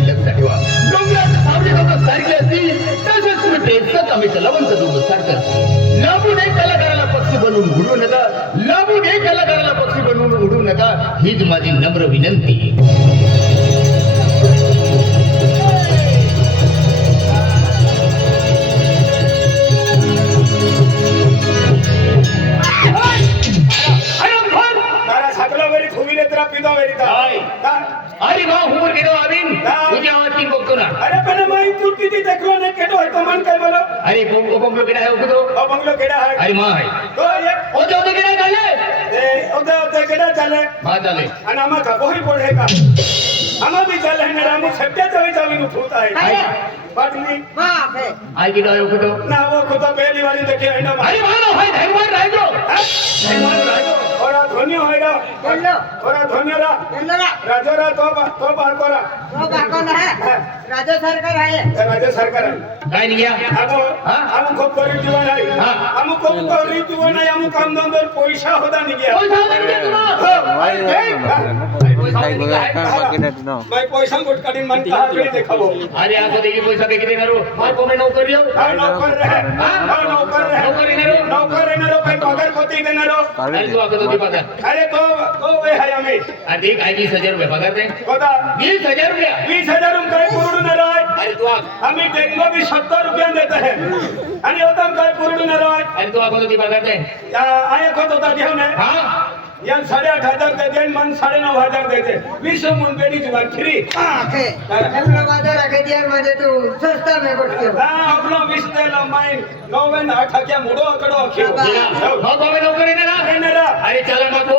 आणि लक्षात ठेवा डोंगरात सावली लोक सारखी असतील तसेच तुम्ही टेस्टच आम्ही कलावंत दोघं सारखं लांबून एक कलाकाराला पक्षी बनवून उडवू नका लांबून एक कलाकाराला पक्षी बनवून उडवू नका हीच माझी नम्र विनंती. अरे वाह हुमर केडो आविन तुझी आवाज की बघतो ना. अरे पण माई तू किती देखलो ने केडो है तो मन काय बोलो. अरे बंगलो केडा है उगदो ओ बंगलो केडा है अरे मां है तो एक ओदे केडा चाले ए ओदे केडा चाले मां चाले आणि आम्हा का कोही पडे का आम्हा भी चाले ने रामू सट्ट्या जावी उठवत आहे बाटली मां है आई की डायो उगदो ना वो खुद पहली वाली देखे है ना अरे मानो है धैर्यवान राजो धैर्यवान राजो और धन्य होएगा बोलो और धन्य रा बोलो ना राजो रा तो बार करा तो बाकोन है राज्य सरकार आहे राज्य सरकार काय नाही गया आमु खूप गरीब जीवन आहे आमु खूप गरीब जीवन आहे आमु काम धंदे पैसा होता नाही गया पैसा होता नाही तुला मैं पैसा गोट काढीन मन कहा कडे देखावो अरे आको देखी पैसा देखी दे करो मार को मैं नौकर लियो नौकर रहे नौकर रहे नौकर रहना रो पे पगार कोती देना रो अरे तू आको तो पगार अरे तो वे है हमें अरे काय 20000 रुपये पगार दे कोदा 20000 रुपये 20000 रुपये पुरुड न राय अरे तू आक आम्ही टेक्नो भी 70 रुपया देते हैं आणि होतम काय पुरुड न राय अरे तू आको तो पगार दे आया को तो देव ने हां या 8,500 देते मन 9,500 देते 20 मन बेडी जुगाड़ फ्री आखे हमने बाजार रखे दिया मजे तू सस्ता में पड़ती हो अपना 20 दे लो माइन 9 में 8 क्या मुडो अकडो अखियो हो बाबा नौकरी ने ना अरे चला नको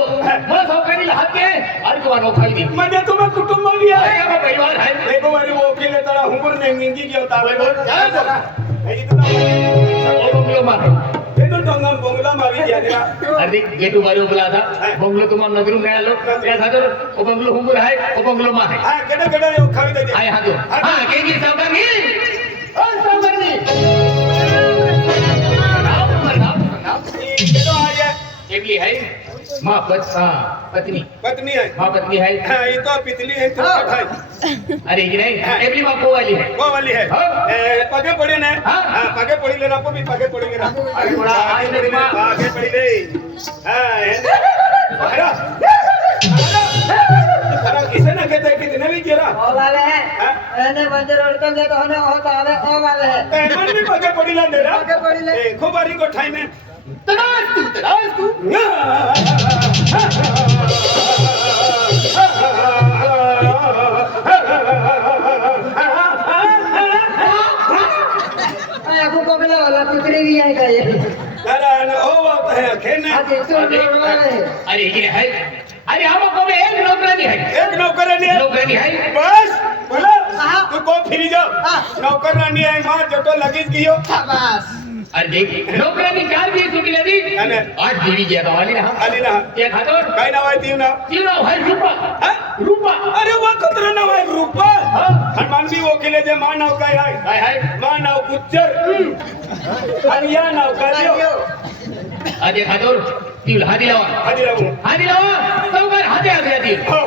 मला नौकरी हाते अरे तू नौकरी दी म्हणजे तुम्हा कुटुंब भी आहे का परिवार है देखो वाली वो अकेले तारा हुमर ने निंगी गयो तावे बंगलो मारो तो टंगम बंगला मारी दिया देना अरे गेटू बारी उगला था बंगलो तुम्हारा नजरू में आलो क्या था तो वो बंगलो हुमर है वो बंगलो मार है हां केडे यो खावी दे आए हां तो हां केजी सावकार नी ओ सावकार नी नाम केडो आ गया एकली है मां पत्नी है मां पत्नी है हां ये तो पितली है तो खाई अरे ये नहीं एकली मां को वाली है पगे पड़े ने हां पगे पड़ी ले रापो भी पगे पड़ेंगे ना अरे थोड़ा आए मेरी मां पगे पड़ी ले हां अरे किसे ना कहते कितने भी गिरा ओ वाले है एने मंदिर ओळखून देतो होने होता आवे ओ वाले है मन भी पगे पड़ी ला दे पगे पड़ी ले खूब बारी को ठाई में तनास तू आपको पकड़ा वाला कुतरे भी आएगा ये अरे ओ बात है खेने अरे ये है अरे हम को में एक नौकरानी है बस बोला तू को फिरी जाओ नौकरानी है मां जटो लगीज गियो शाबाश अरे देख नौकरानी 4 भी सुकी लदी 8 दीवी गया वाली ना आली ना क्या खातो काय नाव आहे तीव है रूपा अरे वा कत्र नाव आहे रूपा हनुमान भी वो केले जे मां नाव काय आहे मां नाव गुज्जर आणि या नाव काय देव अरे खातो तीव हादी लावा सावकार हादी आ गया तीव हो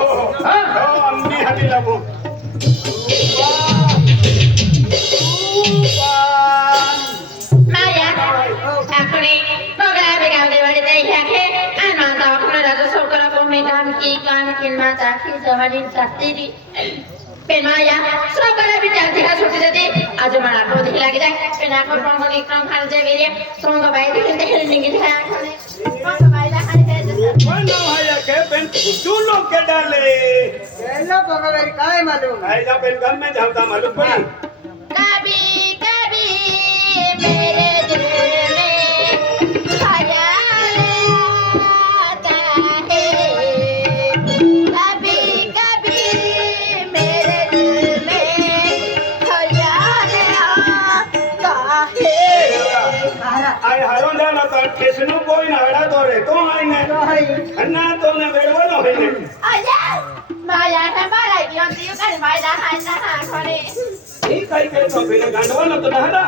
आम्ही हादी लावू Maya, aku ni, moga begal dewari teh yake, anu tahu aku nak ada sekolah pemegang iklan mata kisawarin satiri. Penaya, sekolah bicara tiga suci jadi, aja mana aku dah lagi dah, penaku pangkal iklan kan jadi dia, semoga baik di kita hari ini kita akan, semoga baik dah hari ini. mana haya ke pen चूलो के डाले yellow पगवेरी काय मालूम आइजा pen गम में जाता मालूम पड़ी कभी कभी मेरे दिल में ख्याल आता है कभी कभी मेरे दिल में ख्याल आता है आय हारो जाना तो ठेसनु कोई नाड़ा तो रे तो आई ने अन्ना तो ने बेड़वलो है ने आजा माया हमारा क्यों दियो कर माया हाय ना करे ठीक है के तो फिर गांडवालो तो नहरा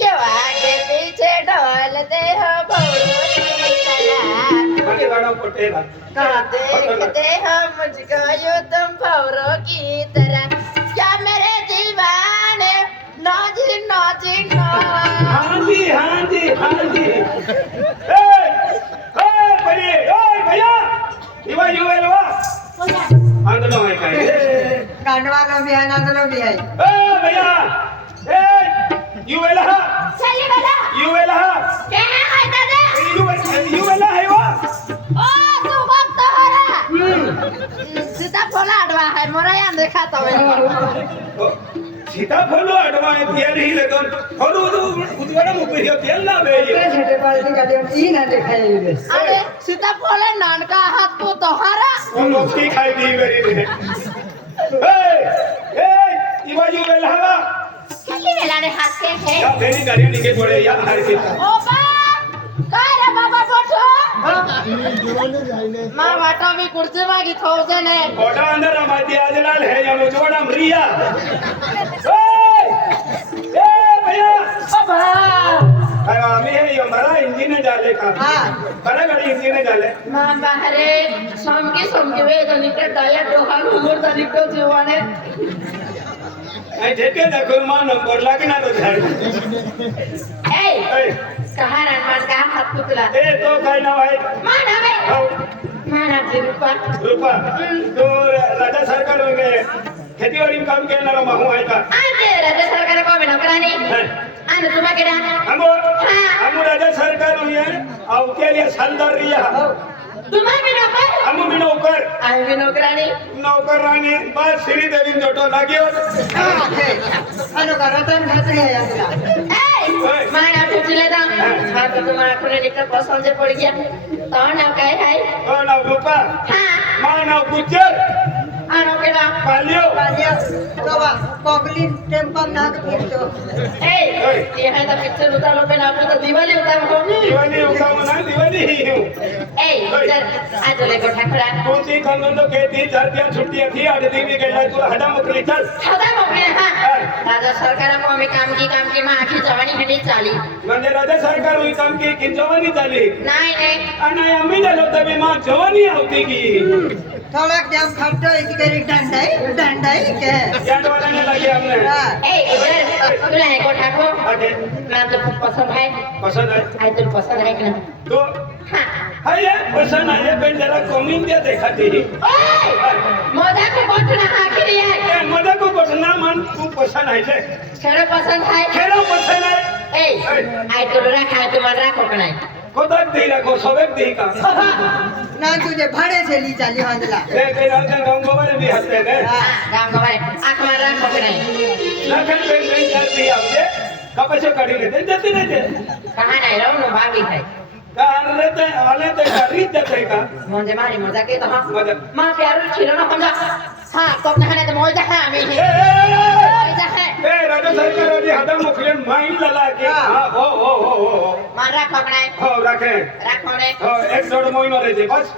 क्यों आगे पीछे डोलते हो भौरों आगे गाड़ो पटेला कहाँ देखते हो मुझको यूं तुम भौरों की कांडवानो भी है नांदलो भी है ए भैया ए यू वेला चली बेटा यू वेला क्या है दादा यू वेला है वो ओ तू बाप तो हरा सीता फोला अडवा है मोरा या देखा तो सीताफळ अडवाय तियारी लेतोन हरु उदवाडा मुपरियो तेल ना बे छोटे पार्टी का दिन तीन है दिखाई दे अरे सीता फोला नानका हाथ को तो हरा वो मुक्की खाई दी मेरी ने ए ई बाजू वेला हवा चली बेला ने हाथ के है या मेरी गाड़ी निके पड़े या हर के ओ बाप काय रे बाबा बोठो मां वाटा भी कुर्सी मागी थोजे ने कोटा अंदर हमारी आजलाल है या मुझवाड़ा मरिया ए भैया बाबा अरे आम्ही है ये हमारा इंजन डाले का हां बड़ा गाड़ी इंजन डाले मां बाहरे समके वे तो निकट डाया डोहा उमर तो निकट जीवाने आई जेके देखो मां नंबर लागना तो झाड़ ए कहां ना मान का हाथ पुतला ए तो काय नाव आहे मान हवे हाव मान आपली रूपा रूपा तो राजा सरकार होगे खेतीवाड़ी में काम करणारा माहू आहे का आज राज्य सरकार को बिना करानी आन तुम्हा केडा हमू राजा सरकार होई और के लिए सालदार रिया तुम्हा बिना पर हमू भी नौकर आय बिना करानी नौकर राणी बस श्रीदेवी जोटो लाग्यो अनु का रतन खात्री है यार ए मान आप पुतले दा हां तो तुम्हारा कोने निकट पसंद से पड़ गया तो ना काय है ओ नाव रूपा हां मां नाव गुज्जर आनो केडा पालियो पालिया तो वा कोगली टेम्पल नाक फिर तो ए ये है तो पिक्चर उतार लो पे ना तो दिवाली उतार हो दिवाली उठाओ ना दिवाली ही हूँ ए सर आज ले को ठाकरा कोणती कंगन तो कहती चार छुट्टी थी 8 दिन भी गेला तू हडा मोकली चल सदा मोकळे हां राजा सरकार को आम्ही काम की मां आखी जवानी हडी चाली म्हणजे राजा सरकार हुई काम की जवानी चाली नाही नाही आणि आम्ही झालो तबे मां जवानी होती की थोड़ा जाम खट्टो एक करी डंडाई के याद वाला ने लगे हमने हां ए इधर तुला है को ठाको आगे ना तो पसंद है पसंद है आई तो पसंद है कि ना तो हां हाय पसंद है पण जरा कमी दे दिखाती ओए मजा को बोलना आखिर है ए मजा को पसंद मन तू पसंद है ले खेरो पसंद है खेलो पसंद है ए आई तो रखा है तुम्हारा राखो कनाई कोदाक दे रखो सबक दे का ना तुझे भाड़े से ली चली हंदला ए राजा गांव गोबर भी हंसते ने गांव गवाय आंख मार राखो कनाई लखन पे जाती आपके कपसे काढी लेते जाते नाही कहां नाही राव नो भाभी है कारण रहते आले ते रीत जाते का म्हणजे मारी मजा के तो हां मजा मां प्यारो छिलो ना समजा हां तो कहां तो मजा है आम्ही मजा है ए राजा सरकार वाली हदा मुखले माइन लला के हां हो मार राखो कनाई हो रखे राखो ने हो एक जोड़ मोइन रे जे बस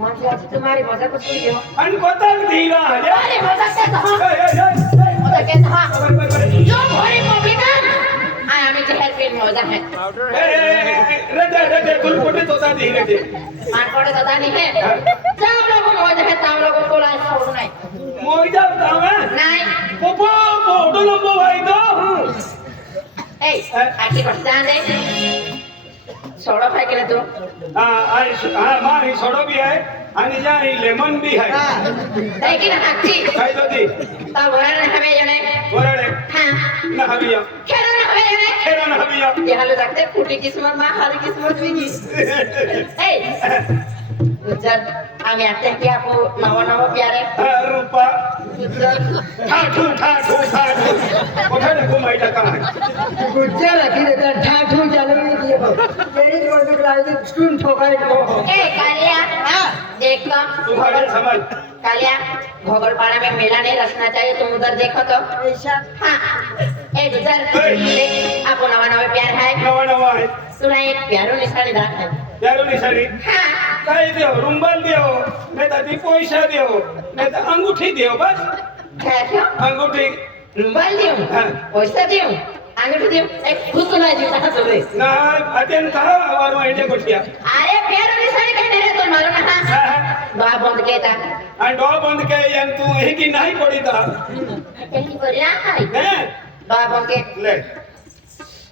म्हणजे आज तुम्हारी मजा को सुन लियो अन कोताक धीरा है अरे मजा के तो हां ए मजा के तो हां बर जो भोरी मोबी ना आय आम्ही जे हेल्प इन मजा है रे गुलकोटे तोता धीरे के मान पड़े तो नहीं है सब लोगों मजा है ताम लोगों को लाई छोड़ नहीं मोइजा तावे नहीं पोपो पोडो लंबो भाई तो ए आखिर बच्चा दे सोडा खाई के तू हां मां ही सोडो भी है आणि जा ही लेमन भी है लेकिन हक्की काय तो दी ता वरण हवे जने वरडे हां ना हविया खेरो ना हवे जने खेरा ना हविया ये हाल रखते फूटी किस्मत मां हारी किस्मत भी की ए उज्जर आम्ही आता की आपो नवा प्यारे रूपा उज्जर ठाठू कोठा देखो माइटा का गुज्जर रखी देता ठाठू चलो ये तेरी जोड़ के लाई स्टून ठोकाई को ए कालिया हां तू देखो भाई समझ कालिया भोगलपाड़ा में मेला नहीं रचना चाहिए तुम उधर देखो तो ऐसा हाँ ए गुजर देख आपको नवा प्यार है नवा है सुना एक प्यारो निशानी दाग है यारो निसारी हाँ काय देव रुंबाल देव नाही तर ती पैसा देव नाही तर अंगूठी देव बस क्या क्यों अंगूठी रुमाल दियो हाँ। पैसा दियो अंगूठी दियो एक खुद नहीं दियो कहाँ से दे ना अत्यंत कहा और माहिती गोष्टी अरे प्यारो निशानी कहते रहे तुम मालूम ना हाँ बाप बंद कहता आणि डोळ बंद के यन तू हे की नाही पडी ता कहीं पर ना है ने बाप बंद के ले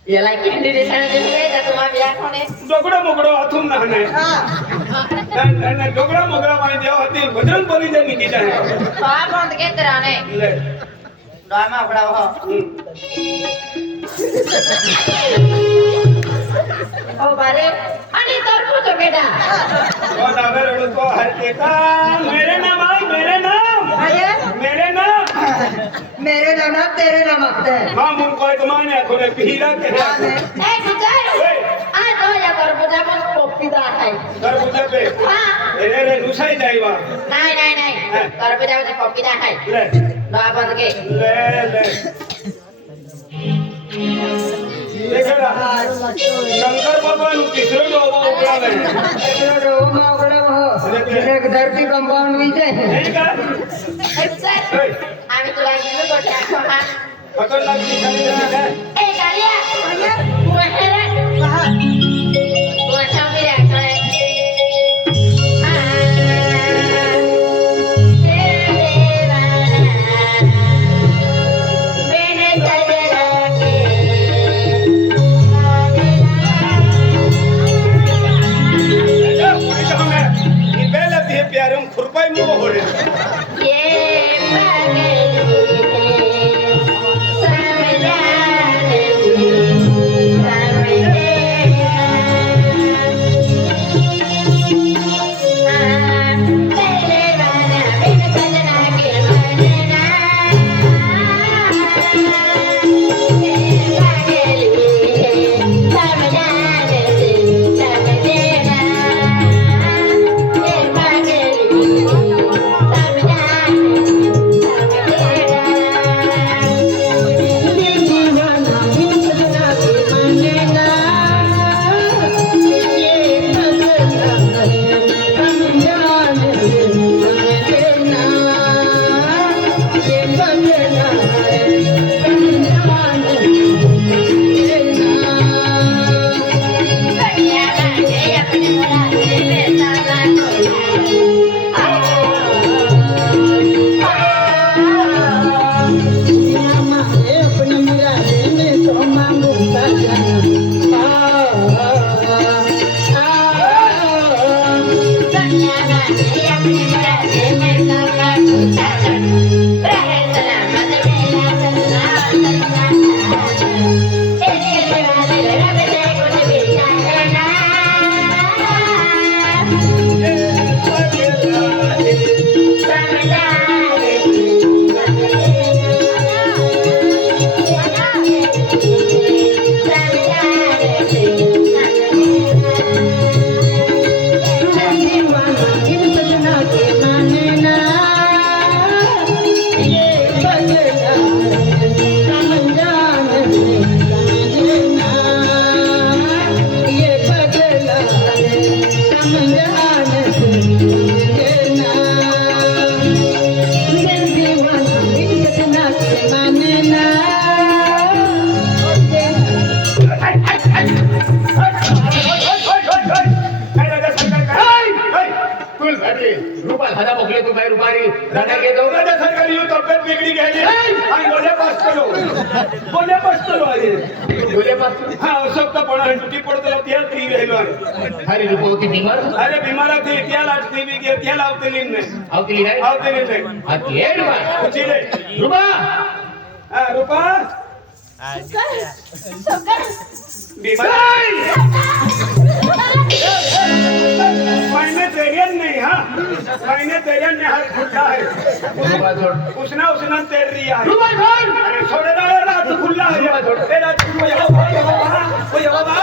याला कॅन्डी दिसायला दिसतंय का तुम्हा बिया कोणे डोगडा मोगडा वाचून ना नाही नाही डोगडा मोगडा माहिती जेव्हा होती बजरंग बलीच्या निधीच आहे पहा बंद घेत राहणे ले. डोमा उघडा हो ओ बारे आणि तरबूज बेटा तो नावे रडतो हरते का मेरे नाम आहे मेरे नाम मेरे नाम मेरे नाम ना तेरे नाम मागते हैं हाँ मुंबई तो माने कोने पीला के ए गुजर आ तो या तरबूजा पण पोपीदा आहे तरबूजा पे हां रे नुसाई जाईवा नाही तरबूजा पण पोपीदा आहे ले डोळा बंद घे ले देखा शंकर भगवान तीसरे डोबा उकळा नाही रोमा उघडा हो एक धरती कंपाऊंड विजय नाही का ए गुजर आम्ही तुला घेऊन गोट्या खावा पकड लागली खाली काय ए कालिया तू आहे रे तू अच्छा मेरे आखणे प्यारम खुरपाई मुंह हो रे रुपाल हजा बघले तू काय रुपारी राजा घेतो राजा सरकारी येऊ तब्येत वेगळी घ्यायली आणि बोले बसतो आहे बोले पास हा आवश्यकता पडा ड्युटी पडतो त्या ती राहिलो हरी रुपवती बीमार अरे बिमारा थी त्या लाटती भी गे त्या लावतेली नाही आवती नाही आवतेली नाही आती ए रुपा उचिले रुपा हा रुपा बिमार मैंने तेरियन नहीं हाँ मैंने तेरियन ने हाथ खुला है रुपा छोड़ उसना तैर रही है रुपा छोड़ अरे छोड़े ना रात खुला है रुपा छोड़ तेरा वो यहाँ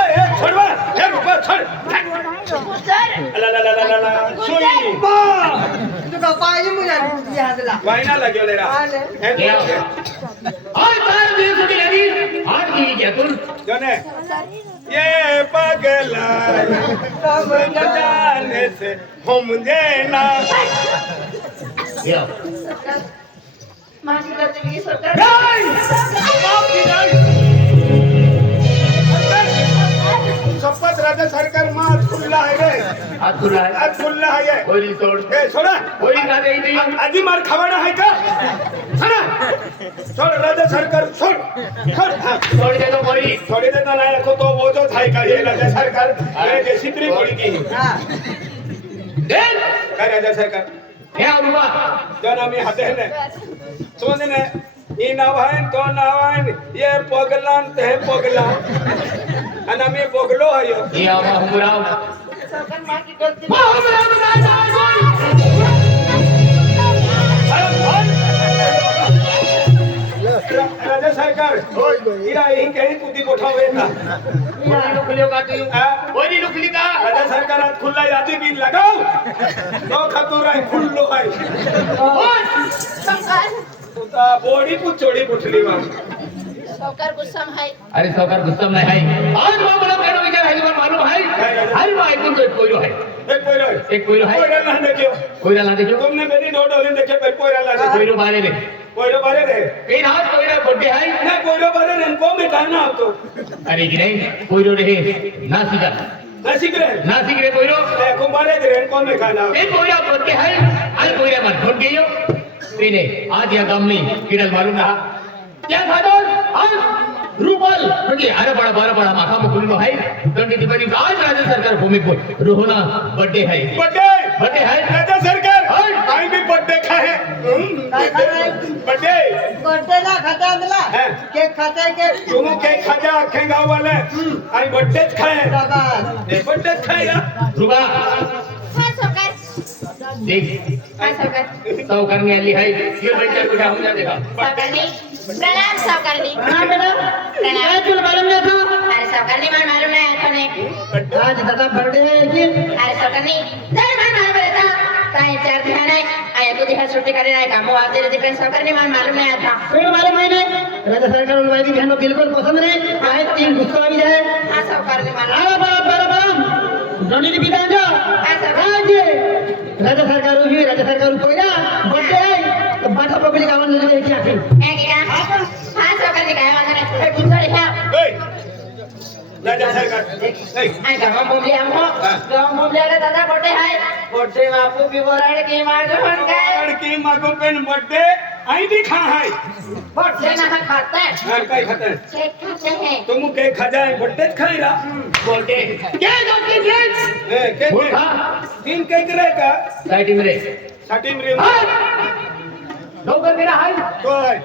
ए छोड़वा ए रुपा छोड़ ला ला ला ला ला सुई तुका पाहिजे मुला यादला वाइना लगे लेरा और तार दिल से लगी हाथ की क्या तुम जोने ये पगला जाने से हम देना या माझी गतिविधी सरकार शपथ राज्य सरकार में हाथ खुला है रे हाथ खुला है हाथ खुला है कोई छोड़ ए छोड़ा कोई ना गई थी आजी मार खवाना है का छोड़ा सोड राज्य सरकार सोड थोडी देतो बळी थोडी देता नाही तो ओझोच आहे का हे राज्य सरकार हे शित्री पडी की हा दे काय राज्य सरकार हे रुपा जन आम्ही हाते ने समजले ने ही नाव आहे तो नाव आहे ये पगला न ते पगला आणि आम्ही पगलो आहे हे आवा हुमराव राज्य सरकार इरा ही काही कुदी कोठावे का कोणी लुकलियो का तू कोणी लुकली का राज्य सरकारात खुल्ला यादी बिल लगाव तो खतूर आहे खुल्लो आहे तुझा बॉडी कुछ चोडी पुठली वा सावकार गुस्साम आहे अरे सावकार गुस्सा नाही आहे आज मला काय विचार आहे तुम्हाला मालूम आहे अरे बा ऐकून तो कोयलो आहे एक कोयलो आहे कोयला ना देखियो कोयला ना देखो तुमने मेरी नोट होले देखे पे कोयला ला कोयलो बारे रे कोयलो बारे रे कहीं आज कोयला बर्थडे है ना कोयलो बारे रे को में कहना आप तो अरे की नहीं कोयलो रे नासिका नासिक रे कोयलो ए कुमारे रे को में कहना ए कोयला बर्थडे है आज कोयला मत भोट गयो तेने आज या गाम में किडल मालूम ना क्या खादर आज रुपल म्हणजे अरे बड़ा माथा मुकुलो है दंडी दिवाली आज राज्य सरकार भूमि पर रोहना बर्थडे है बर्थडे है राज्य सरकार आई भी बर्थडे खाए काय खाय बर्थडे बर्थडेला खाता आणला हा. केक खाताय केक तुम केक खाजा अखे गांव वाले आई बर्थडे खाए शाबास बर्थडे खाया रुबा हा सावकार देख हा सावकार सावकार ने आली है ये बच्चा कुछ हो जाने का सावकारनी प्रणाम सावकारनी हाँ बेटा काय तुला मालूम नाही था अरे सावकारनी मला मालूम नाही आठवणे आज दादा बर्थडे आहे की अरे सावकारनी जर मला मालूम रहता काही चार दिवस नाही आया को दिवस सुट्टी करे नाही काम आते रहते पण सावकारनी मला मालूम नहीं था फिर मालूम है नहीं राज्य सरकार उन भाई की बहनों बिल्कुल पसंद नहीं आए तीन गुस्सा भी जाए हा सावकारनी मला अरे बड़ा दोनी भी जाओ हा सावकार आज राज्य सरकार कोयला बर्थडे आहे तो बाटा पब्लिक आवाज ले की आखिर है की का हा सावकारनी काय म्हणा नाही गुंजळी ह्या राज्य सरकार आई गाव मोमली आमो गाव मोमलीला दादा बर्थडे आहे बर्थडे में आपको भी बोराड की मागून काय की मागो पेन बर्थडे आई भी खा है बर्थडे ना खाता है और काय खाता है केक खाते हैं तुम केक खा जाए बर्थडे खाई रा बर्थडे क्या करते फ्रेंड्स ए केक बोल खा तीन केक रे का साइड में रे साठी में नौकर मेरा है तो है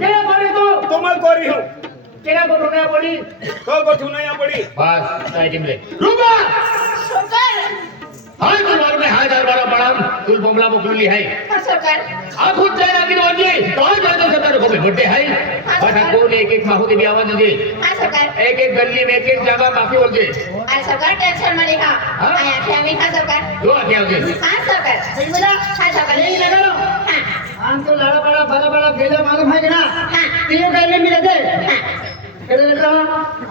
तेरा बड़े तो तुमल कोरी हूं तेरा को ढूंढना पड़ी तो को ठुनया पड़ी बस साइड में रे रुका सरकार हां तो बार में हजार बड़ा तुल बमला मुकुली है सरकार आ खुद जाए आगे वाली तो ज्यादा सतर को बर्थडे है बड़ा कोने एक माहू दे आवाज दे हां सरकार एक गली में एक जगह बाकी बोल दे आ सरकार टेंशन में लिखा आया क्या में हां सरकार दो आके आओ दे हां सरकार बेटा हां सरकार नहीं लगा हां हम तो बड़ा गेला मालूम है ना हां तीन गली में रहते हां बेटा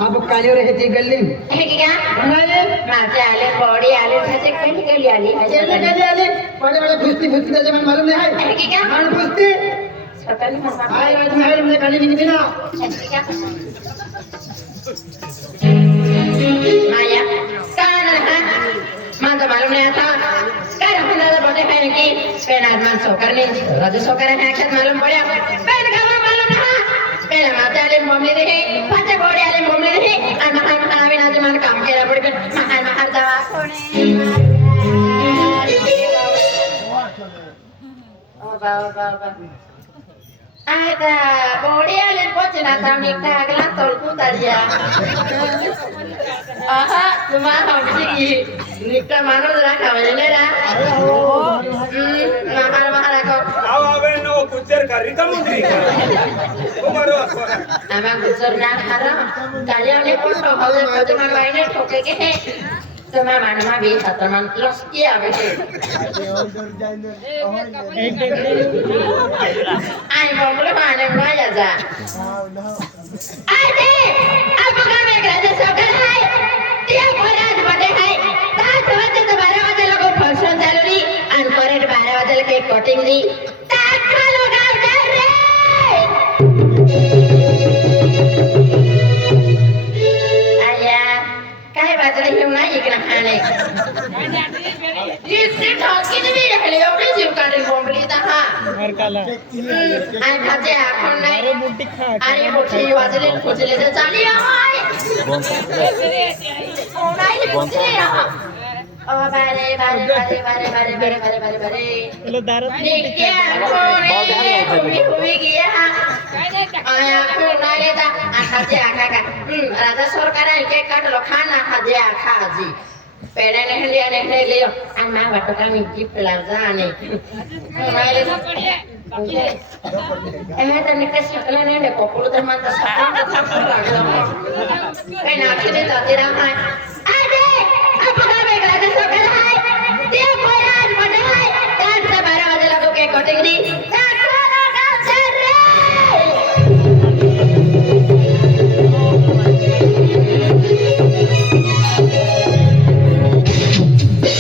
अब काले रहे थी गली है की क्या बनाए माझे आले बॉडी आले खाते कहीं के लिए आली है जेल में आले बड़े कुश्ती त्याचे मला मालूम नाही है की क्या मान कुश्ती सरकार ने मत हाय राजमहल में काली नहीं देना माया कान रहा माझा मालूम नहीं था काय रखना बर्थडे है की पेन आदमान सोकर ने राजू सोकर है अक्षर मालूम पड़ा पेन का मालूम ना पेला माता आले मम्मी रहे पाचे बॉडी आले मम्मी रहे और महान आवे ना जो मन काम केला पड़ी पण महान दवा कोणे ओ बाबा आता बॉडी आले पोचे ना था मिठा अगला तोलकू तरिया आहा तुम्हारा हमसे की निकटा मानो जरा खावे ले रा महारा को आओ आवे नो कुचर का रिका मुंडी तुम्हारो आमा गुजर ना खारा कालियाने पोस्टो हवे पदे मन लाइने ठोके के है तुम्हारा मानमा भी खतरनाक लस्की आवे है आई बोले माने ना जा आते अब का में ग्राजे सकर है त्या पराज बटे है तात वाजे तो 12 वाजे लोग फंक्शन चालू री और परेड 12 वाजे के कटिंग री तात खा लोग आ जा रे आया काय बाजरे घेऊन नाही इकडे खाणे इतकी ठाकी नाही राहिले एवढे जीव काढेल बोंबली तर हा आणि खाते आखून नाही आणि मोठी वाजले खोचले तर चाली आहाय नाही खोचले आहा बारे बारे बारे बारे बारे बारे बारे बारे बारे नित्य कोणे हुई गया आया कोणा लेता खाते आखा का राजा सरकार के काटलो खाना खाते आखा जी पेड़े ने लियो अम्मा वाटो का मिट्टी प्लाजा ने मोबाइल तर निकस शकला नाही कोपरू तर म्हणता सापडा लागला काय नाखी दे जाते राम